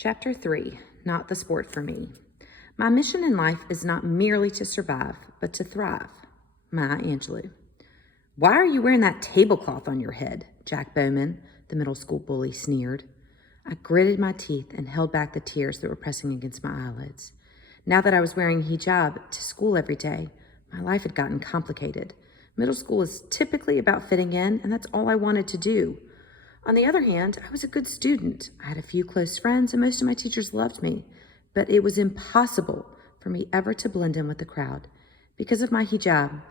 Chapter 3, Not the Sport for Me. My mission in life is not merely to survive, but to thrive. Maya Angelou. Why are you wearing that tablecloth on your head? Jack Bowman, the middle school bully, sneered. I gritted my teeth and held back the tears that were pressing against my eyelids. Now that I was wearing hijab to school every day, my life had gotten complicated. Middle school is typically about fitting in, and that's all I wanted to do. On the other hand, I was a good student. I had a few close friends, and most of my teachers loved me. But it was impossible for me ever to blend in with the crowd. Because of my hijab,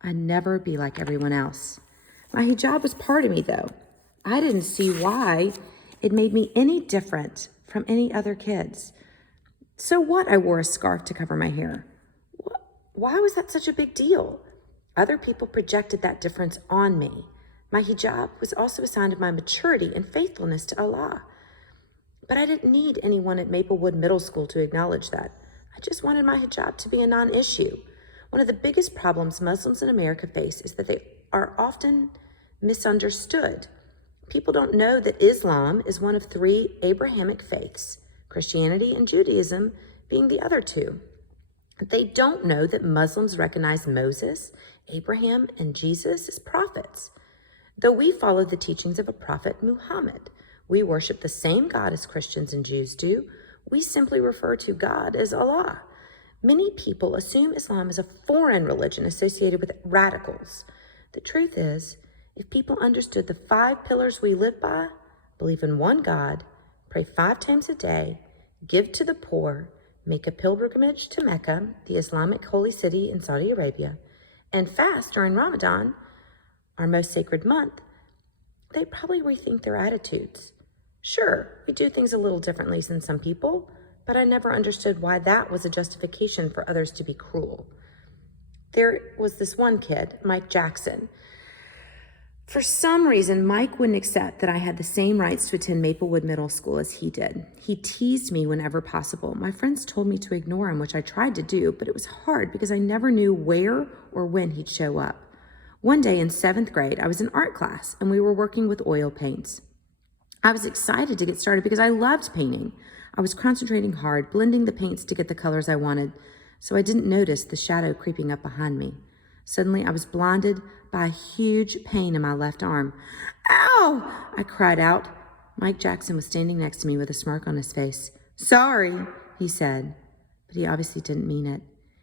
I'd never be like everyone else. My hijab was part of me, though. I didn't see why it made me any different from any other kids. So what? I wore a scarf to cover my hair. Why was that such a big deal? Other people projected that difference on me. My hijab was also a sign of my maturity and faithfulness to Allah. But I didn't need anyone at Maplewood Middle School to acknowledge that. I just wanted my hijab to be a non-issue. One of the biggest problems Muslims in America face is that they are often misunderstood. People don't know that Islam is one of three Abrahamic faiths, Christianity and Judaism being the other two. They don't know that Muslims recognize Moses, Abraham, and Jesus as prophets. Though we follow the teachings of a prophet, Muhammad, we worship the same God as Christians and Jews do. We simply refer to God as Allah. Many people assume Islam is a foreign religion associated with radicals. The truth is, if people understood the 5 pillars we live by, believe in one God, pray 5 times a day, give to the poor, make a pilgrimage to Mecca, the Islamic holy city in Saudi Arabia, and fast during Ramadan, our most sacred month, they probably rethink their attitudes. Sure, we do things a little differently than some people, but I never understood why that was a justification for others to be cruel. There was this one kid, Mike Jackson. For some reason, Mike wouldn't accept that I had the same rights to attend Maplewood Middle School as he did. He teased me whenever possible. My friends told me to ignore him, which I tried to do, but it was hard because I never knew where or when he'd show up. One day in 7th grade, I was in art class and we were working with oil paints. I was excited to get started because I loved painting. I was concentrating hard, blending the paints to get the colors I wanted, so I didn't notice the shadow creeping up behind me. Suddenly, I was blinded by a huge pain in my left arm. Ow! I cried out. Mike Jackson was standing next to me with a smirk on his face. Sorry, he said, but he obviously didn't mean it.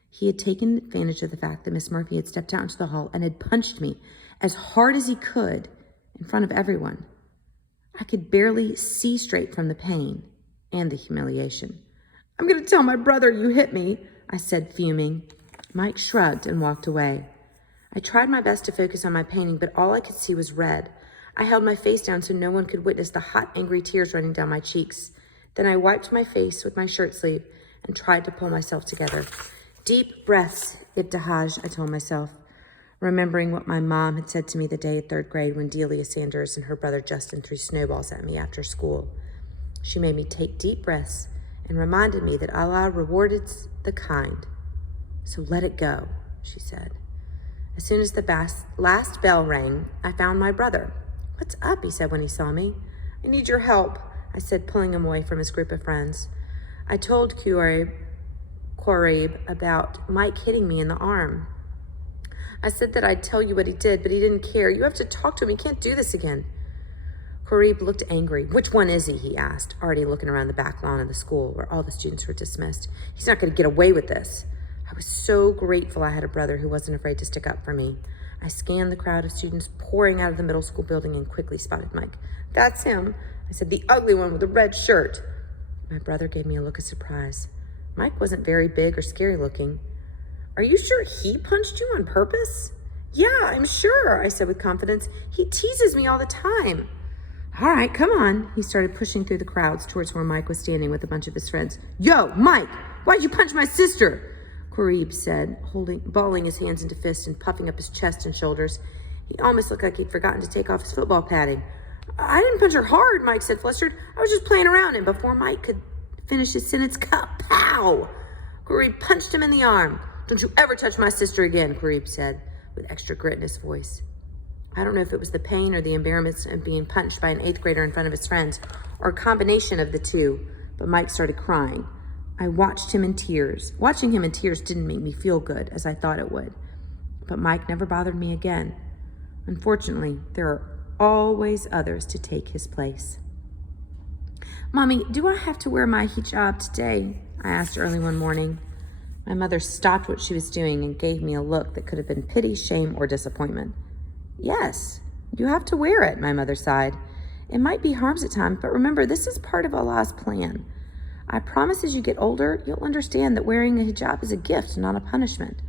He had taken advantage of the fact that Miss Murphy had stepped out into the hall and had punched me as hard as he could in front of everyone. I could barely see straight from the pain and the humiliation. I'm going to tell my brother you hit me, I said, fuming. Mike shrugged and walked away. I tried my best to focus on my painting, but all I could see was red. I held my face down so no one could witness the hot, angry tears running down my cheeks. Then I wiped my face with my shirt sleeve and tried to pull myself together. Deep breaths, Ibtihaj, I told myself, remembering what my mom had said to me the day at 3rd grade when Delia Sanders and her brother Justin threw snowballs at me after school. She made me take deep breaths and reminded me that Allah rewarded the kind. So let it go, she said. As soon as the last bell rang, I found my brother. What's up, he said when he saw me. I need your help, I said, pulling him away from his group of friends. I told Quraib about Mike hitting me in the arm. I said that I'd tell you what he did, but he didn't care. You have to talk to him. He can't do this again. Quraib looked angry. Which one is he asked, already looking around the back lawn of the school where all the students were dismissed. He's not going to get away with this. I was so grateful I had a brother who wasn't afraid to stick up for me. I scanned the crowd of students pouring out of the middle school building and quickly spotted Mike. That's him, I said, the ugly one with the red shirt. My brother gave me a look of surprise. Mike wasn't very big or scary looking. Are you sure he punched you on purpose? Yeah, I'm sure, I said with confidence. He teases me all the time. All right, come on. He started pushing through the crowds towards where Mike was standing with a bunch of his friends. Yo, Mike, why'd you punch my sister? Quraib said, balling his hands into fists and puffing up his chest and shoulders. He almost looked like he'd forgotten to take off his football padding. I didn't punch her hard, Mike said, flustered. I was just playing around, and before Mike could finish his sentence, pow! Quraib punched him in the arm. Don't you ever touch my sister again, Quraib said, with extra grit in his voice. I don't know if it was the pain or the embarrassment of being punched by an 8th grader in front of his friends, or a combination of the two, but Mike started crying. I watched him in tears. Watching him in tears didn't make me feel good, as I thought it would. But Mike never bothered me again. Unfortunately, there are always others to take his place. "Mommy, do I have to wear my hijab today?" I asked early one morning. My mother stopped what she was doing and gave me a look that could have been pity, shame, or disappointment. "Yes, you have to wear it," my mother sighed. "It might be harms at times, but remember, this is part of Allah's plan. I promise as you get older, you'll understand that wearing a hijab is a gift, not a punishment."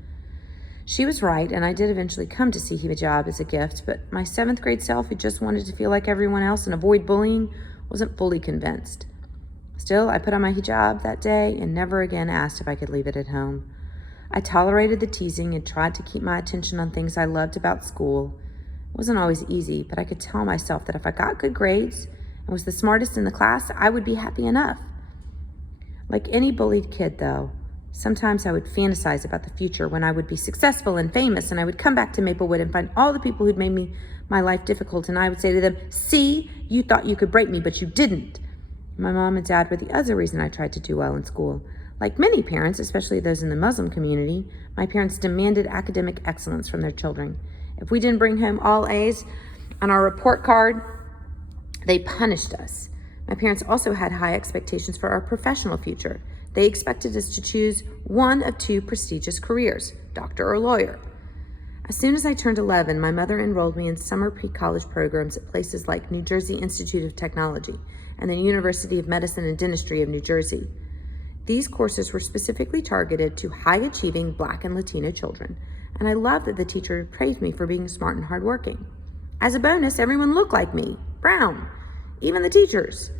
She was right, and I did eventually come to see hijab as a gift, but my 7th grade self, who just wanted to feel like everyone else and avoid bullying, wasn't fully convinced. Still, I put on my hijab that day and never again asked if I could leave it at home. I tolerated the teasing and tried to keep my attention on things I loved about school. It wasn't always easy, but I could tell myself that if I got good grades and was the smartest in the class, I would be happy enough. Like any bullied kid, though, sometimes I would fantasize about the future when I would be successful and famous, and I would come back to Maplewood and find all the people who'd made my life difficult, and I would say to them, "See, you thought you could break me, but you didn't." My mom and dad were the other reason I tried to do well in school. Like many parents, especially those in the Muslim community, my parents demanded academic excellence from their children. If we didn't bring home all A's on our report card, they punished us. My parents also had high expectations for our professional future. They expected us to choose one of 2 prestigious careers, doctor or lawyer. As soon as I turned 11, my mother enrolled me in summer pre-college programs at places like New Jersey Institute of Technology and the University of Medicine and Dentistry of New Jersey. These courses were specifically targeted to high-achieving Black and Latino children, and I loved that the teacher praised me for being smart and hardworking. As a bonus, everyone looked like me, brown, even the teachers.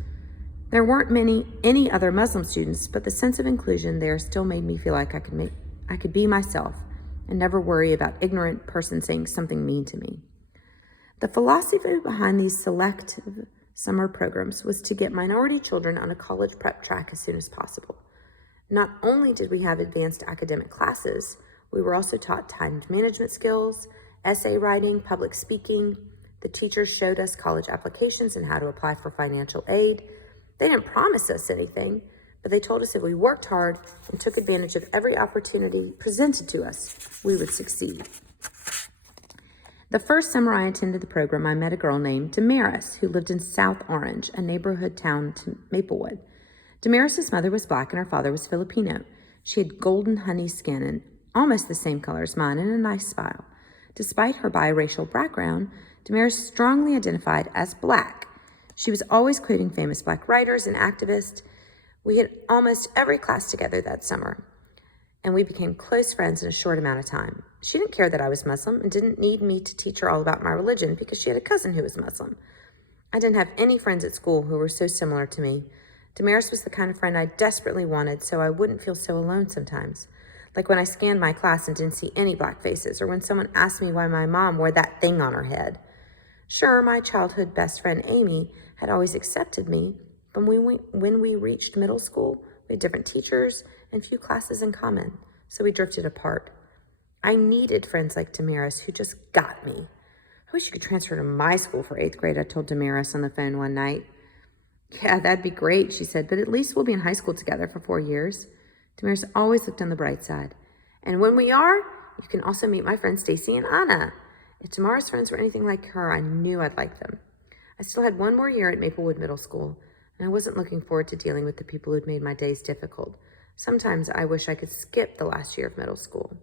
There weren't any other Muslim students, but the sense of inclusion there still made me feel like I could be myself and never worry about ignorant person saying something mean to me. The philosophy behind these selective summer programs was to get minority children on a college prep track as soon as possible. Not only did we have advanced academic classes, we were also taught time management skills, essay writing, public speaking. The teachers showed us college applications and how to apply for financial aid. They didn't promise us anything, but they told us if we worked hard and took advantage of every opportunity presented to us, we would succeed. The first summer I attended the program, I met a girl named Damaris who lived in South Orange, a neighborhood town to Maplewood. Damaris's mother was Black and her father was Filipino. She had golden honey skin and almost the same color as mine and a nice smile. Despite her biracial background, Damaris strongly identified as Black. She was always quoting famous Black writers and activists. We had almost every class together that summer, and we became close friends in a short amount of time. She didn't care that I was Muslim and didn't need me to teach her all about my religion because she had a cousin who was Muslim. I didn't have any friends at school who were so similar to me. Damaris was the kind of friend I desperately wanted so I wouldn't feel so alone sometimes. Like when I scanned my class and didn't see any Black faces, or when someone asked me why my mom wore that thing on her head. Sure, my childhood best friend Amy had always accepted me, but when we reached middle school, we had different teachers and few classes in common, so we drifted apart. I needed friends like Damaris who just got me. I wish you could transfer to my school for 8th grade, I told Damaris on the phone one night. "Yeah, that'd be great," she said, "but at least we'll be in high school together for 4 years." Damaris always looked on the bright side. "And when we are, you can also meet my friends Stacy and Anna." If Tamara's friends were anything like her, I knew I'd like them. I still had 1 more year at Maplewood Middle School, and I wasn't looking forward to dealing with the people who'd made my days difficult. Sometimes I wish I could skip the last year of middle school.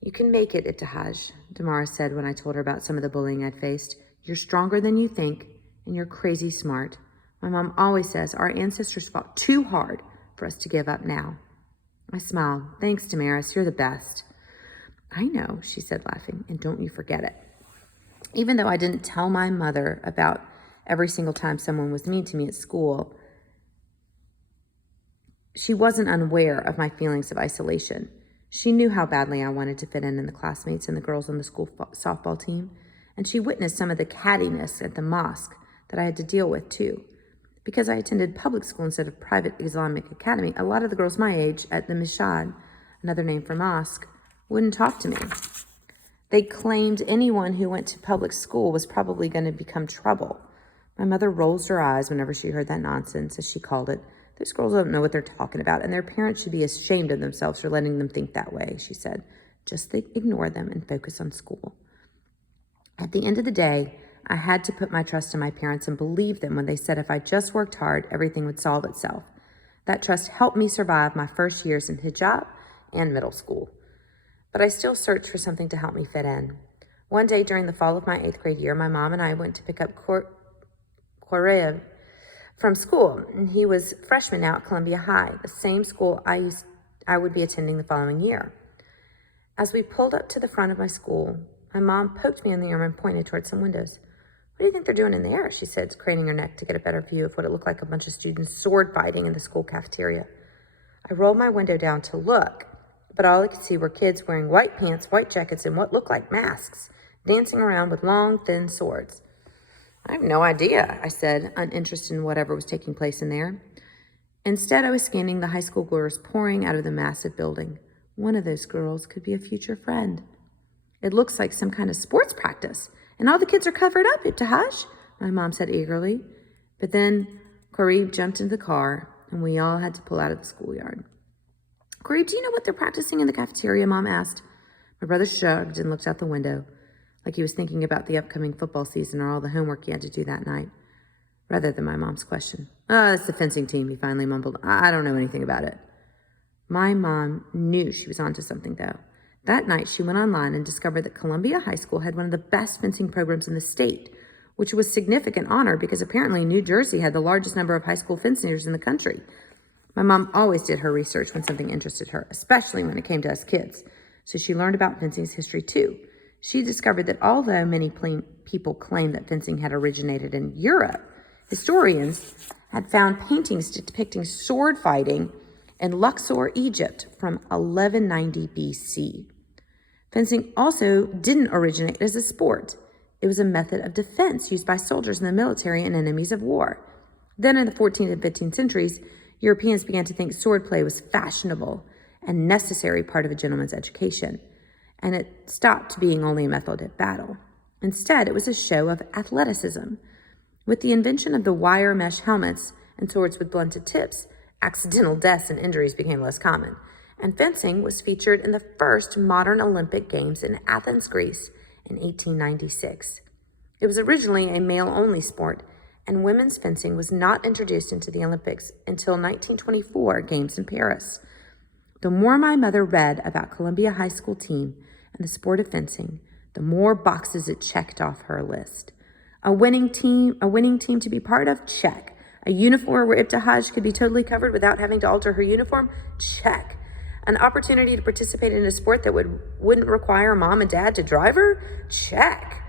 "You can make it, Ittihaj," Damaris said when I told her about some of the bullying I'd faced. "You're stronger than you think, and you're crazy smart. My mom always says our ancestors fought too hard for us to give up now." I smiled. "Thanks, Damaris. You're the best." "I know," she said, laughing, "and don't you forget it." Even though I didn't tell my mother about every single time someone was mean to me at school, she wasn't unaware of my feelings of isolation. She knew how badly I wanted to fit in the classmates and the girls on the school softball team, and she witnessed some of the cattiness at the mosque that I had to deal with too. Because I attended public school instead of private Islamic academy, a lot of the girls my age at the Mishad, another name for mosque, wouldn't talk to me. They claimed anyone who went to public school was probably going to become trouble. My mother rolls her eyes whenever she heard that nonsense, as she called it, Those girls don't know what they're talking about, and their parents should be ashamed of themselves for letting them think that way, she said. Just ignore them and focus on school. At the end of the day, I had to put my trust in my parents and believe them when they said if I just worked hard, everything would solve itself. That trust helped me survive my first years in hijab and middle school. But I still searched for something to help me fit in. One day during the fall of my 8th grade year, my mom and I went to pick up Korev from school, and he was a freshman now at Columbia High, the same school I would be attending the following year. As we pulled up to the front of my school, my mom poked me on the arm and pointed towards some windows. What do you think they're doing in there? She said, craning her neck to get a better view of what it looked like a bunch of students sword fighting in the school cafeteria. I rolled my window down to look, but all I could see were kids wearing white pants, white jackets, and what looked like masks, dancing around with long, thin swords. I have no idea, I said, uninterested in whatever was taking place in there. Instead, I was scanning the high school girls pouring out of the massive building. One of those girls could be a future friend. It looks like some kind of sports practice, and all the kids are covered up, Ibtihaj, my mom said eagerly. But then Qarib jumped into the car, and we all had to pull out of the schoolyard. Qarib, do you know what they're practicing in the cafeteria? Mom asked. My brother shrugged and looked out the window, like he was thinking about the upcoming football season or all the homework he had to do that night, rather than my mom's question. Oh, it's the fencing team, he finally mumbled. I don't know anything about it. My mom knew she was onto something, though. That night, she went online and discovered that Columbia High School had one of the best fencing programs in the state, which was a significant honor because apparently New Jersey had the largest number of high school fencers in the country. My mom always did her research when something interested her, especially when it came to us kids, so she learned about fencing's history too. She discovered that although many people claim that fencing had originated in Europe, historians had found paintings depicting sword fighting in Luxor, Egypt from 1190 BC. Fencing also didn't originate as a sport. It was a method of defense used by soldiers in the military and enemies of war. Then in the 14th and 15th centuries, Europeans began to think swordplay was fashionable and necessary part of a gentleman's education, and it stopped being only a method of battle. Instead, it was a show of athleticism. With the invention of the wire mesh helmets and swords with blunted tips, accidental deaths and injuries became less common, and fencing was featured in the first modern Olympic Games in Athens, Greece in 1896. It was originally a male-only sport, and women's fencing was not introduced into the Olympics until 1924 Games in Paris. The more my mother read about Columbia High School team and the sport of fencing, the more boxes it checked off her list. A winning team to be part of? Check. A uniform where Ibtihaj could be totally covered without having to alter her uniform? Check. An opportunity to participate in a sport that wouldn't require mom and dad to drive her? Check.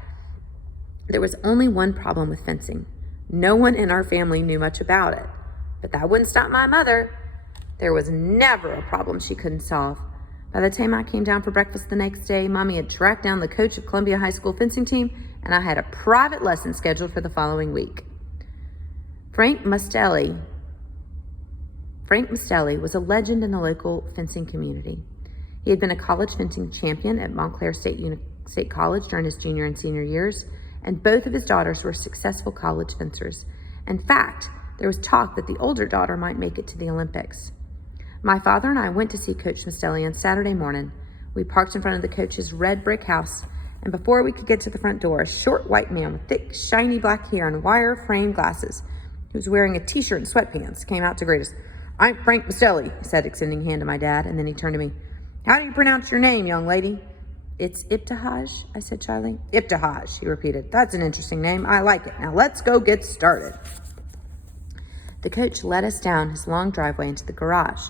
There was only one problem with fencing. No one in our family knew much about it. But that wouldn't stop my mother. There was never a problem she couldn't solve. By the time I came down for breakfast the next day, Mommy had tracked down the coach of Columbia High School fencing team, and I had a private lesson scheduled for the following week. Frank Mustelli was a legend in the local fencing community. He had been a college fencing champion at Montclair State College during his junior and senior years, and both of his daughters were successful college fencers. In fact, there was talk that the older daughter might make it to the Olympics. My father and I went to see Coach Mustelli on Saturday morning. We parked in front of the coach's red brick house, and before we could get to the front door, a short white man with thick, shiny black hair and wire-framed glasses, who was wearing a t-shirt and sweatpants, came out to greet us. I'm Frank Mustelli, he said, extending a hand to my dad, and then he turned to me. How do you pronounce your name, young lady? It's Ibtihaj, I said shyly. Ibtihaj, he repeated. That's an interesting name. I like it. Now let's go get started. The coach led us down his long driveway into the garage.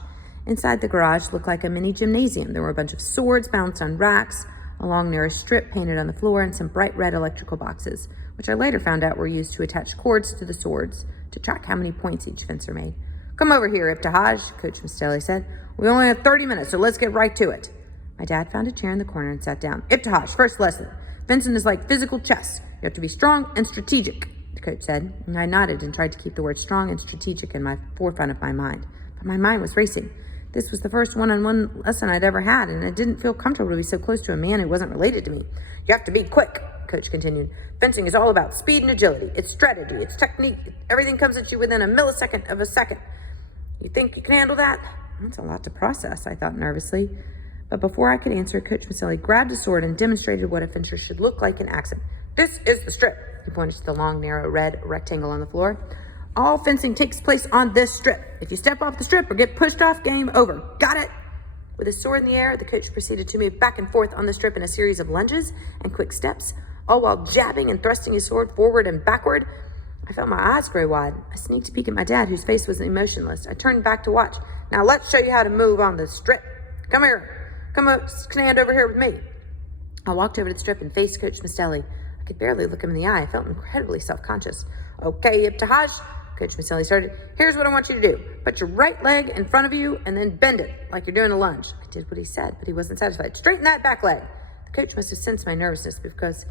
Inside the garage looked like a mini gymnasium. There were a bunch of swords balanced on racks, a long narrow strip painted on the floor, and some bright red electrical boxes, which I later found out were used to attach cords to the swords to track how many points each fencer made. Come over here, Ibtihaj, Coach Mustelli said. We only have 30 minutes, so let's get right to it. My dad found a chair in the corner and sat down. Ibtihaj, first lesson. Fencing is like physical chess. You have to be strong and strategic, the coach said. And I nodded and tried to keep the word strong and strategic in my forefront of my mind. But my mind was racing. This was the first one-on-one lesson I'd ever had, and it didn't feel comfortable to be so close to a man who wasn't related to me. You have to be quick, Coach continued. Fencing is all about speed and agility. It's strategy. It's technique. Everything comes at you within a millisecond of a second. You think you can handle that? That's a lot to process, I thought nervously. But before I could answer, Coach Maselli grabbed a sword and demonstrated what a fencer should look like in action. This is the strip. He pointed to the long, narrow, red rectangle on the floor. All fencing takes place on this strip. If you step off the strip or get pushed off, game over. Got it? With his sword in the air, the coach proceeded to move back and forth on the strip in a series of lunges and quick steps, all while jabbing and thrusting his sword forward and backward. I felt my eyes grow wide. I sneaked a peek at my dad, whose face was emotionless. I turned back to watch. Now let's show you how to move on the strip. Come here. Come up, stand over here with me. I walked over to the strip and faced Coach Maselli. I could barely look him in the eye. I felt incredibly self-conscious. Okay, Ibtihaj, Coach Maselli started. Here's what I want you to do. Put your right leg in front of you and then bend it like you're doing a lunge. I did what he said, but he wasn't satisfied. Straighten that back leg. The coach must have sensed my nervousness because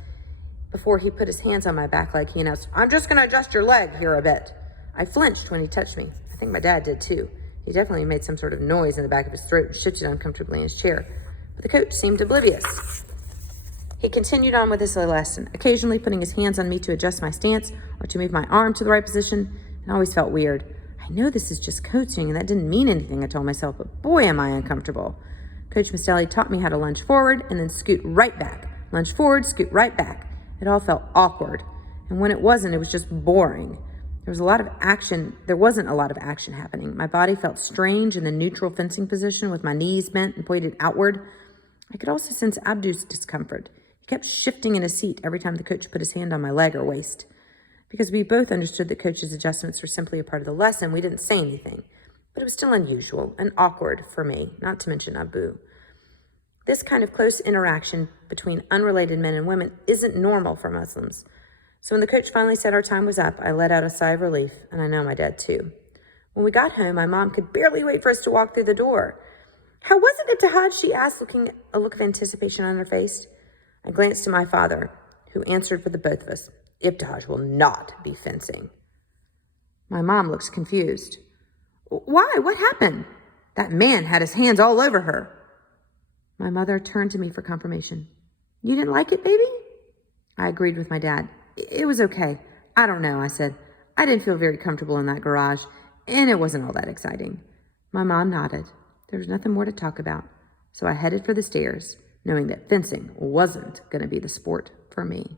before he put his hands on my back leg, he announced, I'm just going to adjust your leg here a bit. I flinched when he touched me. I think my dad did too. He definitely made some sort of noise in the back of his throat and shifted uncomfortably in his chair. But the coach seemed oblivious. He continued on with his lesson, occasionally putting his hands on me to adjust my stance or to move my arm to the right position. It always felt weird. I know this is just coaching, and that didn't mean anything, I told myself, but boy, am I uncomfortable. Coach Maselli taught me how to lunge forward and then scoot right back. Lunge forward, scoot right back. It all felt awkward. And when it wasn't, it was just boring. There wasn't a lot of action happening. My body felt strange in the neutral fencing position with my knees bent and pointed outward. I could also sense Abdu's discomfort. He kept shifting in his seat every time the coach put his hand on my leg or waist. Because we both understood that coach's adjustments were simply a part of the lesson, we didn't say anything. But it was still unusual and awkward for me, not to mention Abu. This kind of close interaction between unrelated men and women isn't normal for Muslims. So when the coach finally said our time was up, I let out a sigh of relief, and I know my dad too. When we got home, my mom could barely wait for us to walk through the door. How was it, Ibtihaj? She asked, looking a look of anticipation on her face. I glanced to my father, who answered for the both of us. Ibtihaj will not be fencing. My mom looks confused. Why? What happened? That man had his hands all over her. My mother turned to me for confirmation. You didn't like it, baby? I agreed with my dad. It was okay. I don't know, I said. I didn't feel very comfortable in that garage, and it wasn't all that exciting. My mom nodded. There was nothing more to talk about, so I headed for the stairs, knowing that fencing wasn't going to be the sport for me.